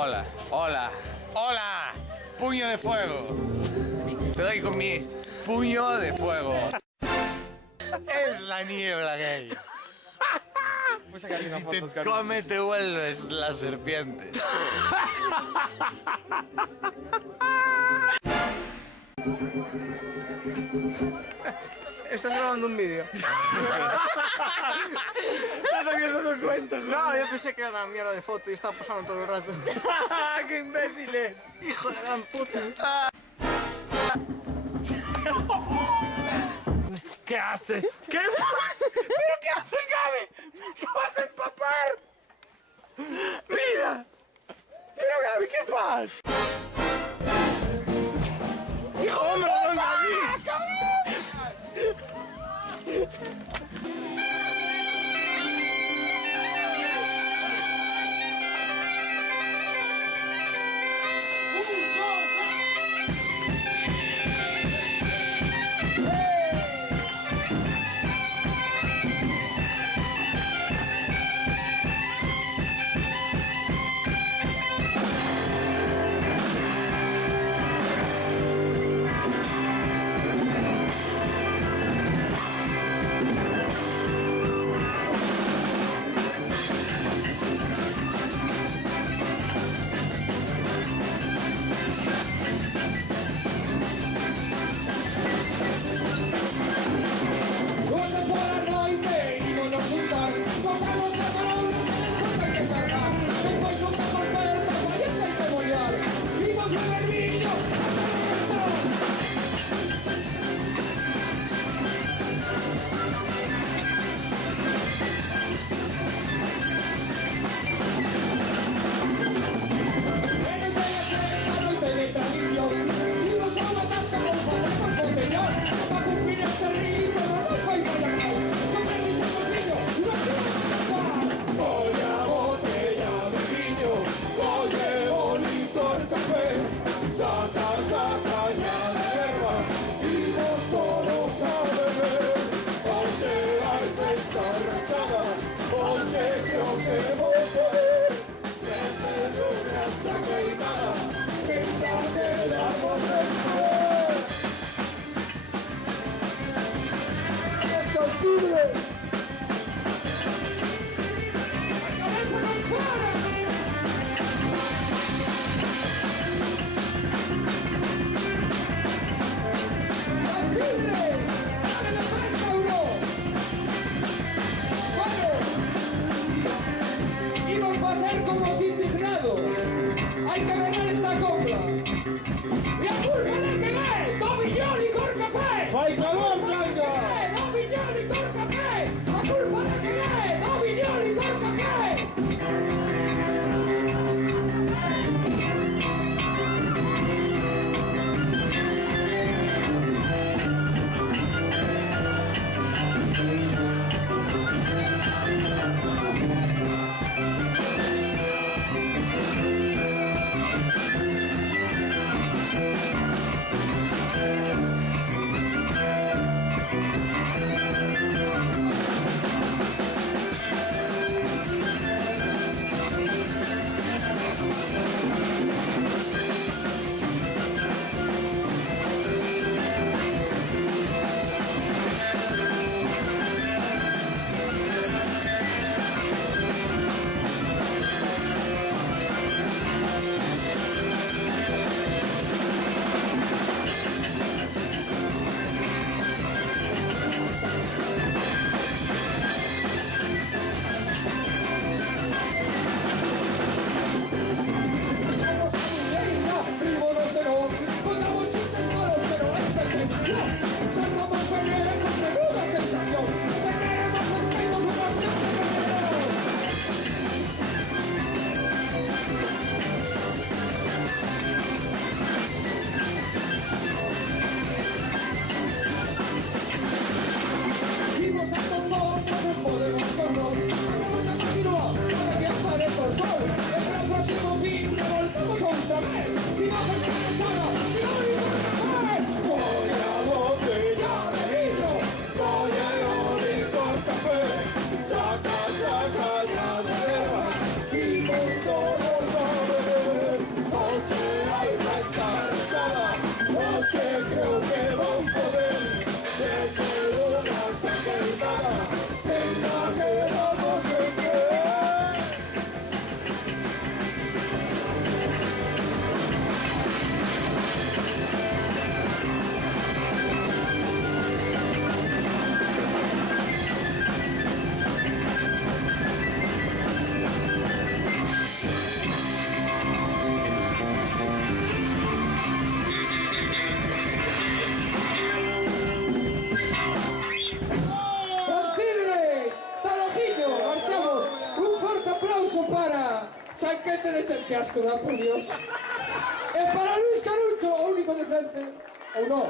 Hola, hola, hola. Puño de fuego. Te doy con mi puño de fuego. Es la niebla que hay. Voy a sacar una Si foto, te come, te vuelves la serpiente. Estás grabando un vídeo. No te habías dado cuenta, joder. No, yo pensé que era una mierda de foto y estaba pasando todo el rato. ¡Qué imbéciles! ¡Hijo de gran puta! ¿Qué hace? ¿Qué pasa? ¿Pero qué hace, Gaby? ¿Qué vas a empapar? Mira. Pero Gaby, ¿qué fas? ¡Hijo de puta! ¡Gaby! ¡Cabrón! Hay que ver esta copla. La culpa de que ve, Dominión y Cor Café. ¡Fai calor, caiga! Dominión y Cor Café. La culpa de que ve, Dominión y Cor Café. tenéis que asco, da, por Dios. Es para Luis Canucho, o único decente. ¿O no?